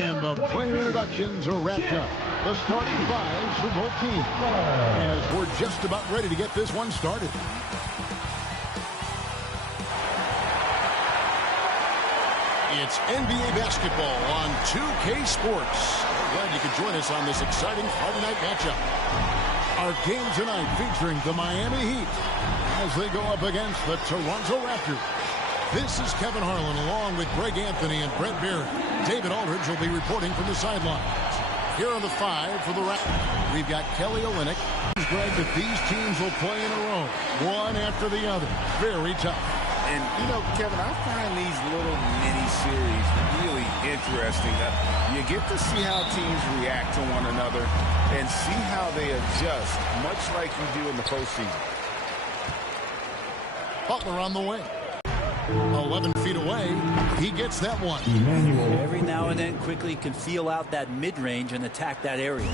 And the player introductions are wrapped up. The starting fives for both teams. As we're just about ready to get this one started. It's NBA basketball on 2K Sports. Glad you could join us on this exciting Friday night matchup. Our game tonight featuring the Miami Heat as they go up against the Toronto Raptors. This is Kevin Harlan along with Greg Anthony and Brent Barrett. David Aldridge will be reporting from the sidelines. Here are the five for the Raptors. We've got Kelly Olynyk. Greg, that these teams will play in a row, one after the other. Very tough. And, you know, Kevin, I find these little mini-series really interesting. You get to see how teams react to one another and see how they adjust, much like you do in the postseason. Butler on the wing. 11 feet away. He gets that one. Every now and then quickly can feel out that mid-range and attack that area.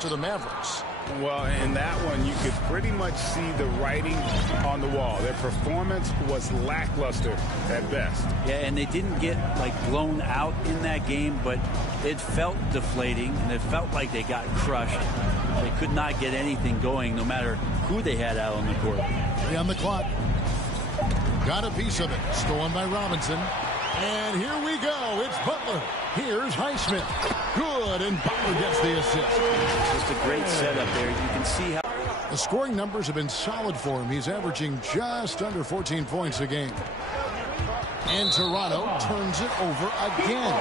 To the Mavericks. Well, in that one, you could pretty much see the writing on the wall. Their performance was lackluster at best. Yeah, and they didn't get, like, blown out in that game, but it felt deflating, and it felt like they got crushed. They could not get anything going, no matter who they had out on the court. 3 on the clock. Got a piece of it. Stolen by Robinson. And here we go. It's Butler. Here's Highsmith. Good, and Butler gets the assist. Just a great setup there. You can see how the scoring numbers have been solid for him. He's averaging just under 14 points a game. And Toronto turns it over again.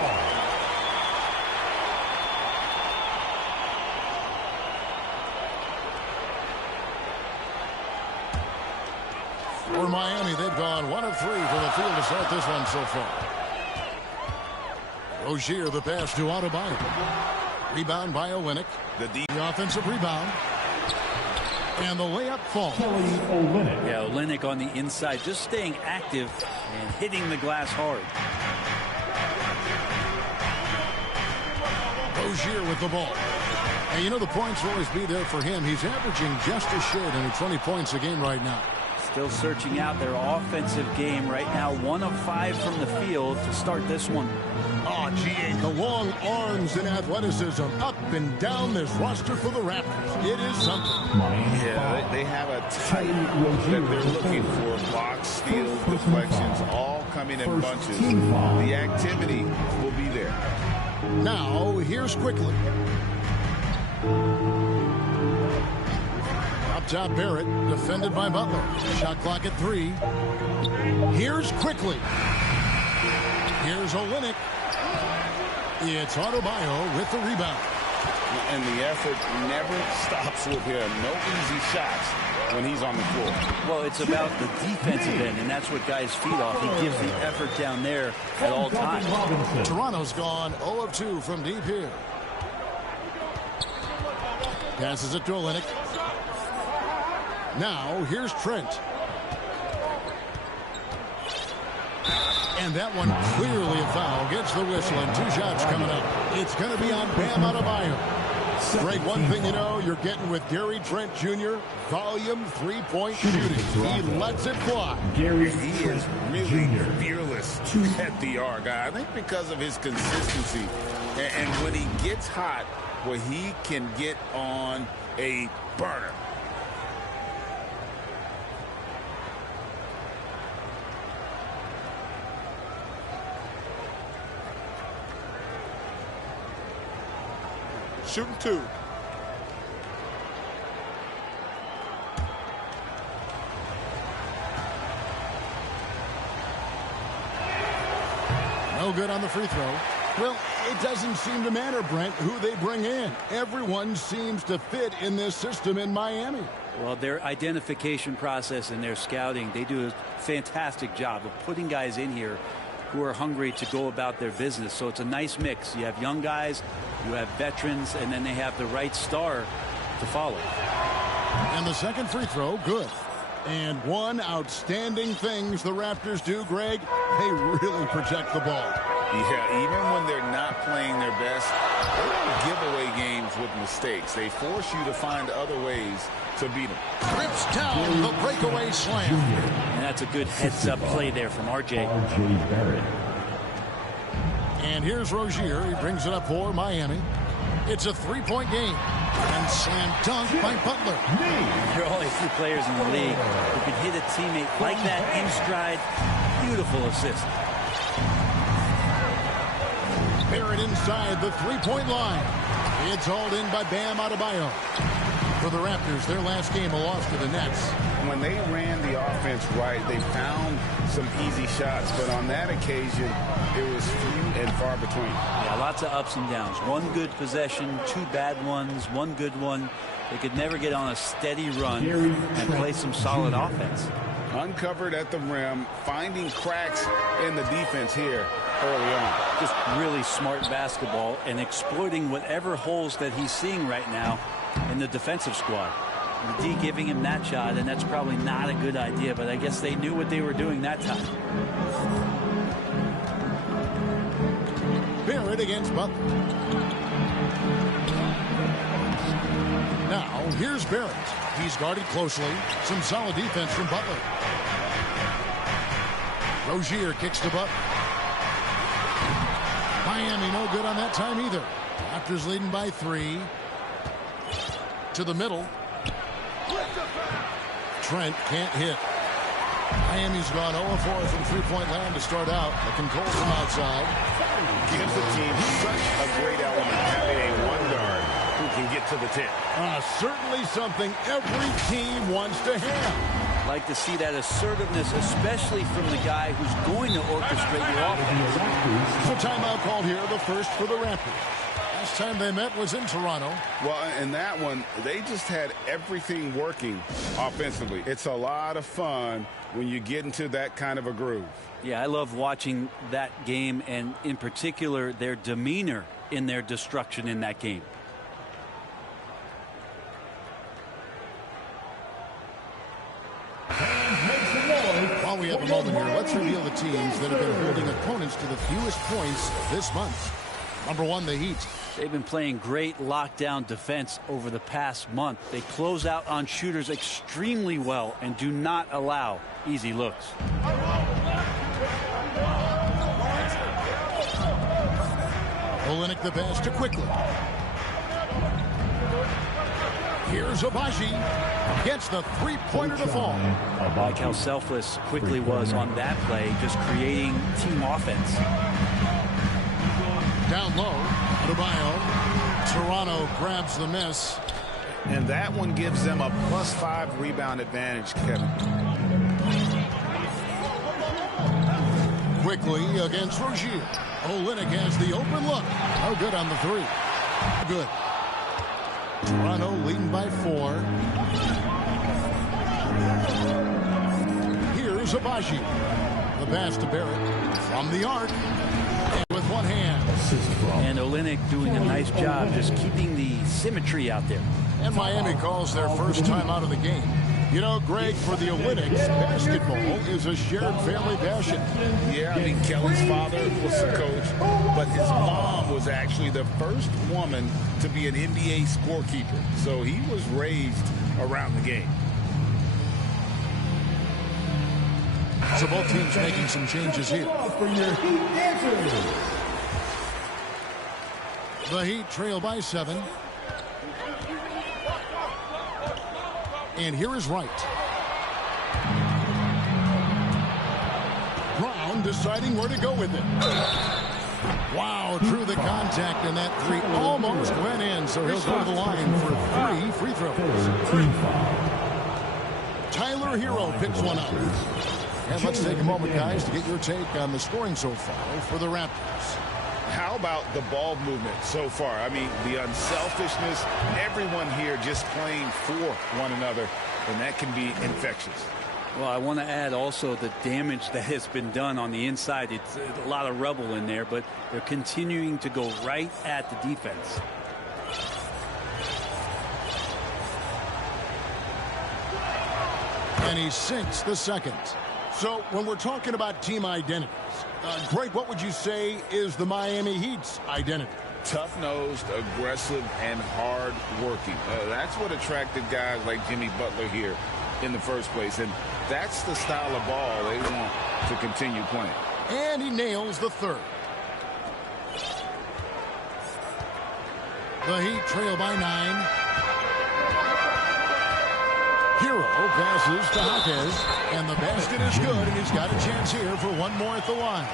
For Miami, they've gone 1 of 3 from the field to start this one so far. Rozier, the pass to Adebayo. Rebound by Olynyk. The offensive rebound. And the layup falls. Yeah, Olynyk on the inside, just staying active and hitting the glass hard. Rozier with the ball. And you know the points will always be there for him. He's averaging just a shade under 20 points a game right now. Still searching out their offensive game right now. 1 of 5 from the field to start this one. Oh, gee, the long arms and athleticism up and down this roster for the Raptors. It is something. Yeah, they have a type that they're looking for. Blocks, steals, deflections, all coming in bunches. The activity will be there. Now, here's Quickly. Up top, Barrett, defended by Butler. Shot clock at 3. Here's Quickly. Here's Olynyk. It's Adebayo with the rebound. And the effort never stops with him. No easy shots when he's on the floor. Well, it's about the defensive end, and that's what guys feed off. He gives the effort down there at all times. Toronto's gone 0 of 2 from deep here. Passes it to Olynyk. Now, here's Trent. And that one clearly a foul. Gets the whistle, and 2 shots coming up. It's going to be on Bam Adebayo. Greg, one thing you know, you're getting with Gary Trent Jr., volume 3-point shooting. He lets it fly. He is really fearless at the arc. I think because of his consistency. And when he gets hot, well, he can get on a burner. Shooting 2. No good on the free throw. Well, it doesn't seem to matter, Brent, who they bring in. Everyone seems to fit in this system in Miami. Well, their identification process and their scouting, they do a fantastic job of putting guys in here who are hungry to go about their business. So it's a nice mix. You have young guys, you have veterans, and then they have the right star to follow. And the second free throw, good. And one outstanding things the Raptors do, Greg, they really protect the ball. Yeah, even when they're not playing their best, they don't give away games with mistakes. They force you to find other ways to beat them. Rips down the breakaway slam. And that's a good heads-up play there from R.J. Barrett. And here's Rozier. He brings it up for Miami. It's a three-point game. And slam dunk by Butler. There are only a few players in the league who can hit a teammate like that in stride. Beautiful assist. Barrett inside the three-point line. It's hauled in by Bam Adebayo. For the Raptors, their last game, a loss to the Nets. When they ran the offense right, they found some easy shots, but on that occasion, it was few and far between. Yeah, lots of ups and downs. One good possession, two bad ones, one good one. They could never get on a steady run and play some solid offense. Uncovered at the rim, finding cracks in the defense here early on. Just really smart basketball and exploiting whatever holes that he's seeing right now in the defensive squad. The D giving him that shot, and that's probably not a good idea, but I guess they knew what they were doing that time. Barrett against Butler. Now, here's Barrett. He's guarded closely. Some solid defense from Butler. Rozier kicks to Butler. Miami no good on that time either. Raptors leading by 3. To the middle. Trent can't hit. Miami's gone 0-4 from three-point land to start out. Looking cold from outside. Gives the team such a great element having a one guard who can get to the tip. Certainly something every team wants to have. Like to see that assertiveness, especially from the guy who's going to orchestrate your offense. So timeout called here, the first for the Raptors. Last time they met was in Toronto. Well, in that one, they just had everything working offensively. It's a lot of fun when you get into that kind of a groove. Yeah, I love watching that game, and in particular, their demeanor in their destruction in that game. While we have a moment here, let's reveal the teams that have been holding opponents to the fewest points this month. Number 1, the Heat. They've been playing great lockdown defense over the past month. They close out on shooters extremely well and do not allow easy looks. Olynyk the pass to quickly. Here's Abaji. Gets the three-pointer to fall. I like how selfless Quickly was on that play, just creating team offense. Down low, Adebayo. Toronto grabs the miss. And that one gives them a +5 rebound advantage, Kevin. Quickly against Rozier. Olynyk has the open look. No good on the 3. Good. Toronto leading by 4. Here's Abaji. The pass to Barrett from the arc. And with one hand. And Olynyk doing a nice job just keeping the symmetry out there. And Miami calls their first time out of the game. You know, Greg, for the Olympics, basketball is a shared family passion. Yeah, I mean, Kelly's father was the coach, but his mom was actually the first woman to be an NBA scorekeeper. So he was raised around the game. So both teams making some changes here. The Heat trail by 7. And here is Wright. Brown deciding where to go with it. Wow, through the contact, and that 3 almost went in, so he'll go to the line for 3 free throws. Tyler Hero picks one up. And let's take a moment, guys, to get your take on the scoring so far for the Raptors. How about the ball movement so far? I mean, the unselfishness, everyone here just playing for one another, and that can be infectious. Well, I want to add also the damage that has been done on the inside. It's a lot of rubble in there, but they're continuing to go right at the defense. And he sinks the second. So when we're talking about team identities, Greg, what would you say is the Miami Heat's identity? Tough-nosed, aggressive, and hard-working. That's what attracted guys like Jimmy Butler here in the first place. And that's the style of ball they want to continue playing. And he nails the third. The Heat trail by 9. Hero passes to Hawkins, and the basket is good, and he's got a chance here for one more at the line.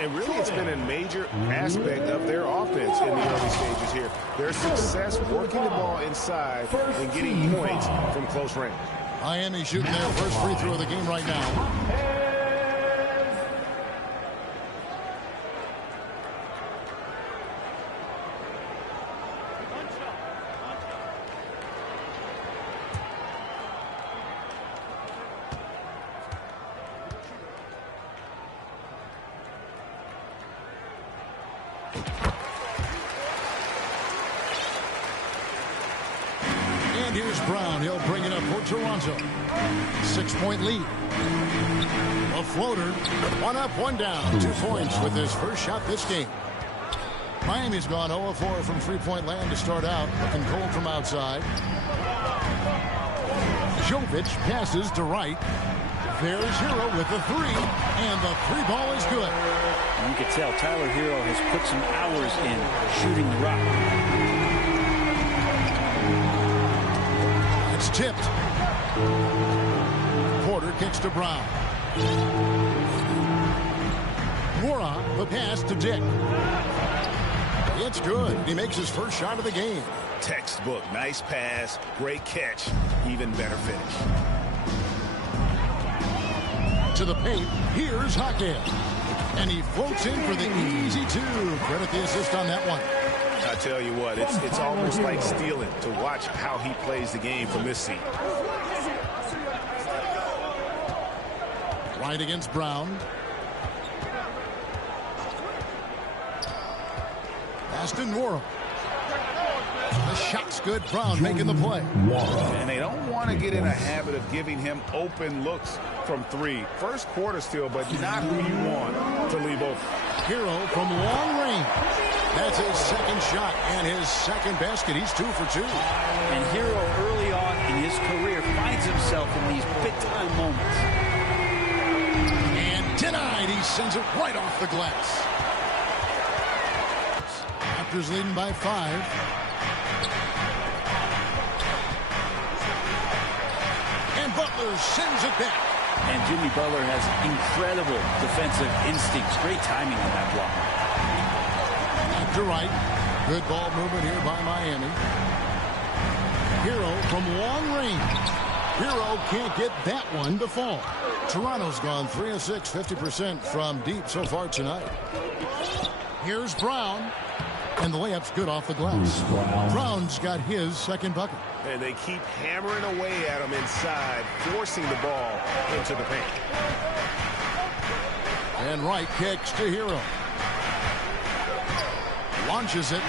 And really, it's been a major aspect of their offense in the early stages here. Their success working the ball inside and getting points from close range. Miami shooting their first free throw of the game right now. And here's Brown. He'll bring it up for Toronto. 6-point lead. A floater. One up, one down. 2 points with his first shot this game. Miami's gone 0-4 from three-point land to start out. Looking cold from outside. Jovic passes to Wright. There's Hero with the three. And the three ball is good. You can tell Tyler Hero has put some hours in shooting the rock. It's tipped. Porter kicks to Brown. Mora, the pass to Dick. It's good. He makes his first shot of the game. Textbook. Nice pass. Great catch. Even better finish. To the paint. Here's Hawkins. And he floats in for the easy two. Credit the assist on that one. I tell you what, it's almost like stealing to watch how he plays the game from this seat. Right against Brown. Aston Worrell. The shot's good. Brown making the play. And they don't want to get in a habit of giving him open looks from three. First quarter still, but not who you want to leave open. Hero from long range. That's his second shot and his second basket. He's 2 for 2. And Hero early on in his career finds himself in these big-time moments. And denied. He sends it right off the glass. Raptors leading by 5. And Butler sends it back. And Jimmy Butler has incredible defensive instincts. Great timing on that block. To right. Good ball movement here by Miami. Hero from long range. Hero can't get that one to fall. Toronto's gone 3 of 6, 50% from deep so far tonight. Here's Brown. And the layup's good off the glass. Brown's got his second bucket. And they keep hammering away at him inside, forcing the ball into the paint. And Wright kicks to Hero. Launches it.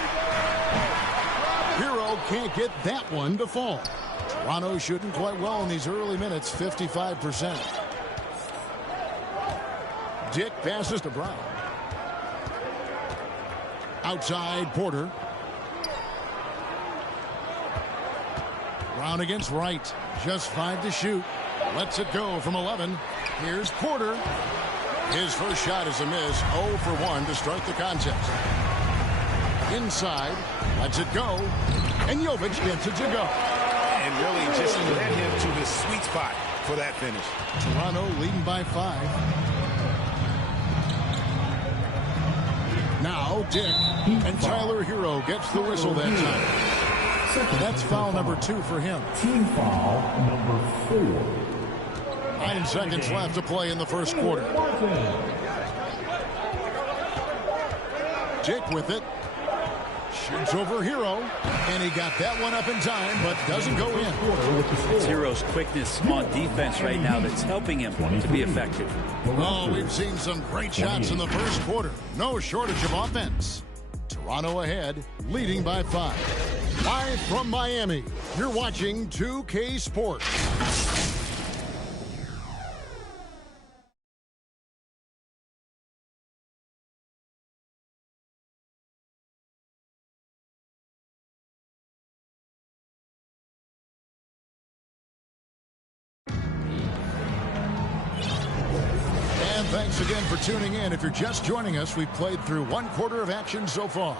Hero can't get that one to fall. Toronto shooting quite well in these early minutes, 55%. Dick passes to Brown. Outside Porter. Brown against Wright. Just 5 to shoot. Lets it go from 11. Here's Porter. His first shot is a miss. 0 for 1 to start the contest. Inside. Lets it go. And Jovic gets it to go. And really just led him to his sweet spot for that finish. Toronto leading by 5. Now Dick. And Tyler Hero gets the whistle that time. That's foul number 2 for him. Team foul number 4. 9 seconds left to play in the first quarter. Dick with it. Shoots over Hero. And he got that one up in time, but doesn't go in. It's Hero's quickness on defense right now that's helping him to be effective. Oh, we've seen some great shots in the first quarter. No shortage of offense. Toronto ahead, leading by 5. Live from Miami, you're watching 2K Sports. Thanks again for tuning in. If you're just joining us, we've played through one quarter of action so far.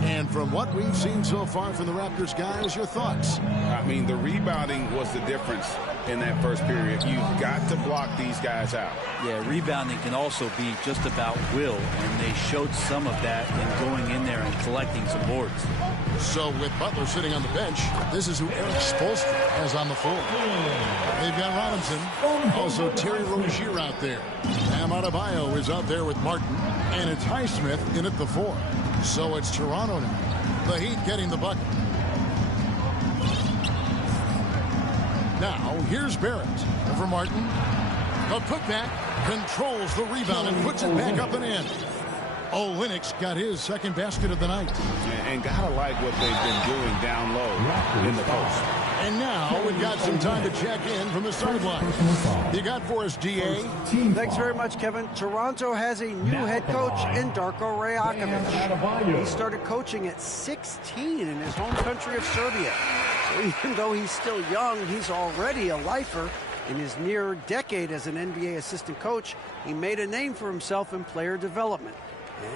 And from what we've seen so far from the Raptors guys, your thoughts? I mean, the rebounding was the difference in that first period. You've got to block these guys out. Yeah, rebounding can also be just about will, and they showed some of that in going in there and collecting some boards. So with Butler sitting on the bench, this is who Eric Spoelstra has on the floor. They've got Robinson, also Terry Rozier out there. Bam Adebayo is out there with Martin, and it's Highsmith in at the 4. So it's Toronto now. The Heat getting the bucket. Now, here's Barrett for Martin. The putback controls the rebound and puts it back up and in. Olynyk got his second basket of the night. And gotta like what they've been doing down low in the post. And now we've got some time to check in from the sideline. You got for us, DA? Thanks very much, Kevin. Toronto has a new head coach in Darko Rajakovic. He started coaching at 16 in his home country of Serbia. So even though he's still young, he's already a lifer. In his near decade as an NBA assistant coach, he made a name for himself in player development.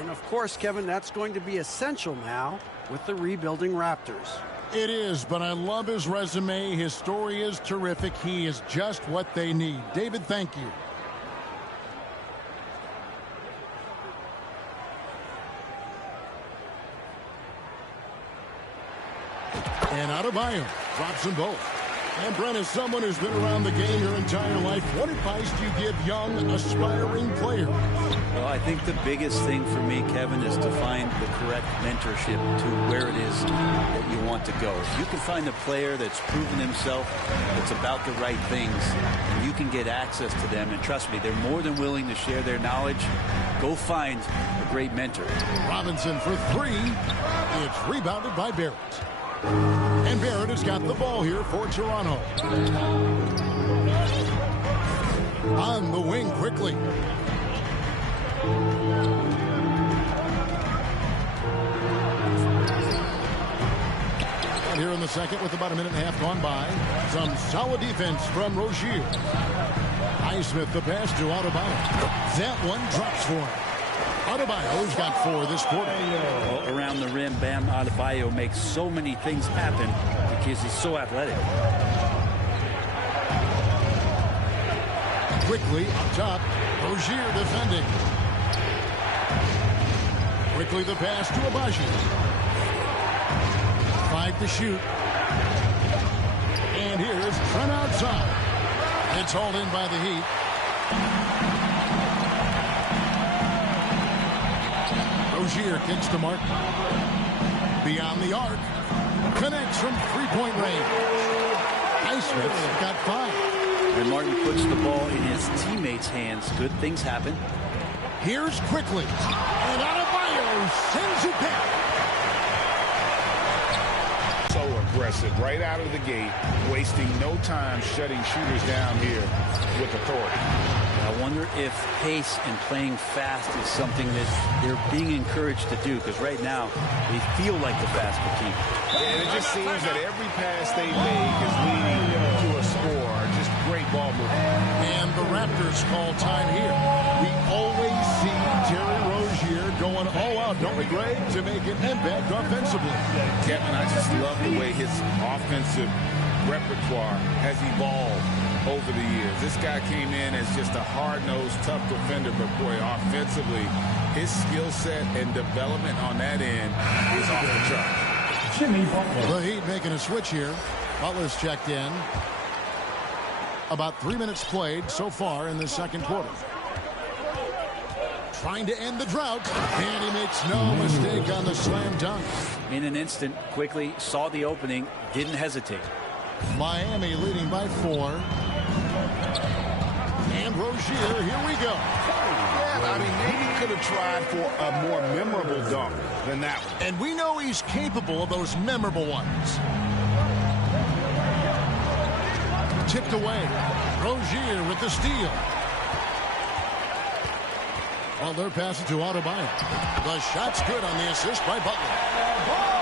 And of course, Kevin, that's going to be essential now with the rebuilding Raptors. It is, but I love his resume. His story is terrific. He is just what they need. David, thank you. And Adebayo drops them both. And Brent, as someone who's been around the game your entire life, what advice do you give young, aspiring players? Well, I think the biggest thing for me, Kevin, is to find the correct mentorship to where it is that you want to go. If you can find a player that's proven himself, that's about the right things, and you can get access to them, and trust me, they're more than willing to share their knowledge. Go find a great mentor. Robinson for 3. It's rebounded by Barrett. And Barrett has got the ball here for Toronto. On the wing quickly. And here in the second with about a minute and a half gone by. Some solid defense from Rozier. Highsmith the pass to Adebayo. That one drops for him. Adebayo's got 4 this quarter. Well, around the rim, Bam Adebayo makes so many things happen because he's so athletic. Quickly up top, Rozier defending. Quickly the pass to Abaji. 5 to shoot. And here's Trent outside. It's hauled in by the Heat. Rozier kicks to Martin. Beyond the arc. Connects from three-point range. Highsmith's got 5. When Martin puts the ball in his teammates' hands, good things happen. Here's quickly. And Adebayo sends it back. So aggressive right out of the gate, wasting no time shutting shooters down here with authority. I wonder if pace and playing fast is something that they're being encouraged to do, because right now they feel like the faster team. And it just seems that every pass they make is leading to a score. Just great ball movement. And the Raptors call time here. We always see Terry Rozier going all out, don't we, Greg, to make an impact offensively. Kevin, I just love the way his offensive repertoire has evolved over the years. This guy came in as just a hard-nosed, tough defender, but boy, offensively, his skill set and development on that end is off the chart. Jimmy Butler. The Heat making a switch here. Butler's checked in. About 3 minutes played so far in the second quarter. Trying to end the drought, and he makes no mistake on the slam dunk. In an instant, quickly saw the opening, didn't hesitate. Miami leading by 4. And Rozier, here we go. Yeah, I mean, maybe could have tried for a more memorable dunk than that one. And we know he's capable of those memorable ones. Tipped away. Rozier with the steal. Butler passes to Adebayo. The shot's good on the assist by Butler.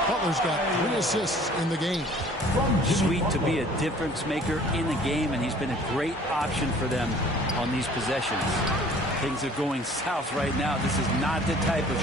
Butler's got 3 assists in the game. Sweet to be a difference maker in the game, and he's been a great option for them on these possessions. Things are going south right now. This is not the type of